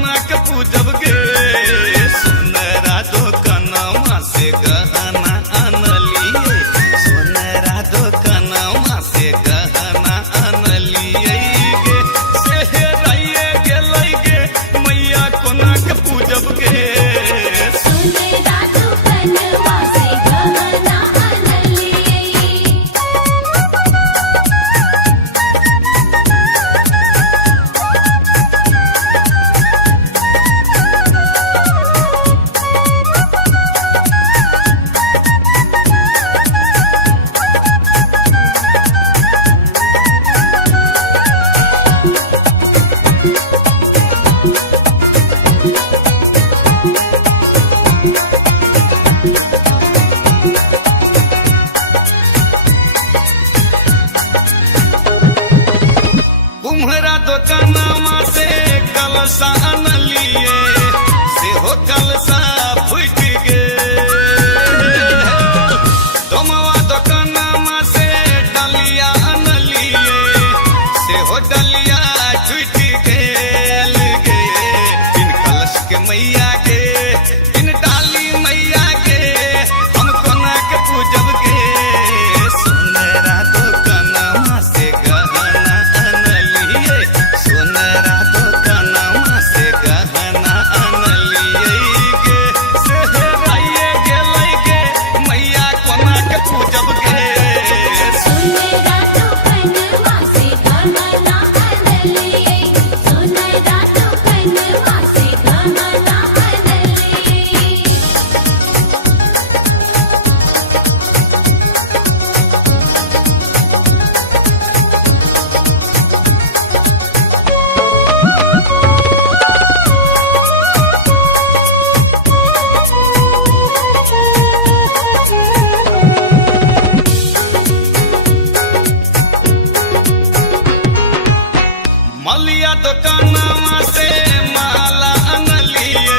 कोना के पूजब गे सोनरा दुकानमा से गहना अनलिए सोनरा दुकानमा से गहना अनलिए गे सेहराइए गेलै गे मैया कोना के पूजब गे सोनरा दुकानमा से गहना अनलिए कुम्हरा दुकानमा से कलसा अनलिए सेहो कलसा फुट गे डोमवा दुकानमा से डलिया अनलिए सेहो डलिया छुट गेल गे बिन कलश के मैया गे बिन डाली मैया गे हम कोना के पूजब गे सोनरा दुकानमा से गहना अनलिए सोनरा दुकानमा से गहना अनलिए गे सेहराइए गेलै गे मैया कोना के पूजब गे सोनरा दुकानमा से गहना अनलिए सोनरा दुकानमा से गहना अनलिए मलिया दुकानमा से माला अनलिए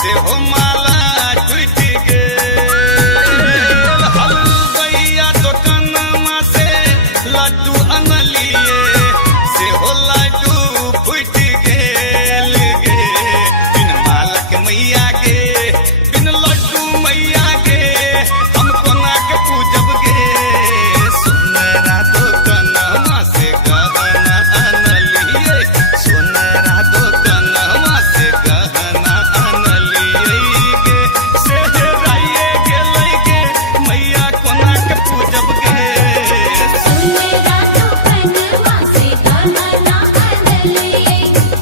सेहो माला टूट गेल हलवैया दुकानमा से लड्डू अनलिए सेहो लड्डू फूट गेल गे बिन मालक मैया गे बिन लड्डू मैया गे हम कोना के पूजब गे सोनरा दुकानमा से गहना अनलिए सोनरा दुकानमा से गहना अनलिए गे सेहराइए गेलै गे मैया कोना के पूजब गे सोनरा दुकानमा से गहना अनलिए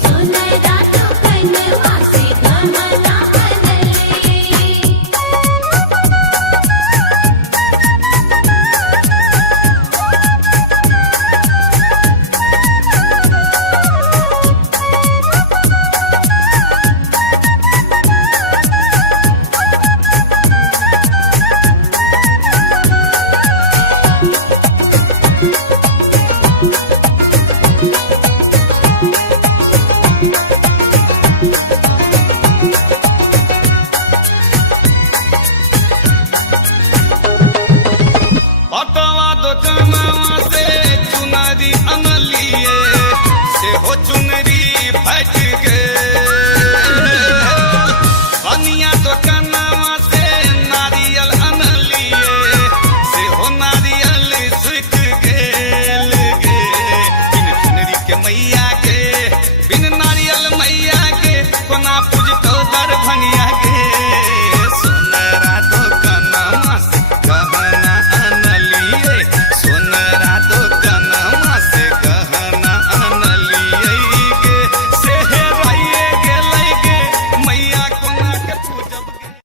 सोनरा दुकानमा से गहना अनलिए पटवा दुकानमा से चुनरी अनलिए सेहो चुनरी फट गेल कनिया दुकानमा से नारियल अनलिए सेहो नारियल सुख गेल गे बिन चुनरी के मैया गे बिन नारियल मैया गे कोना पूजतो दरभंगिया गे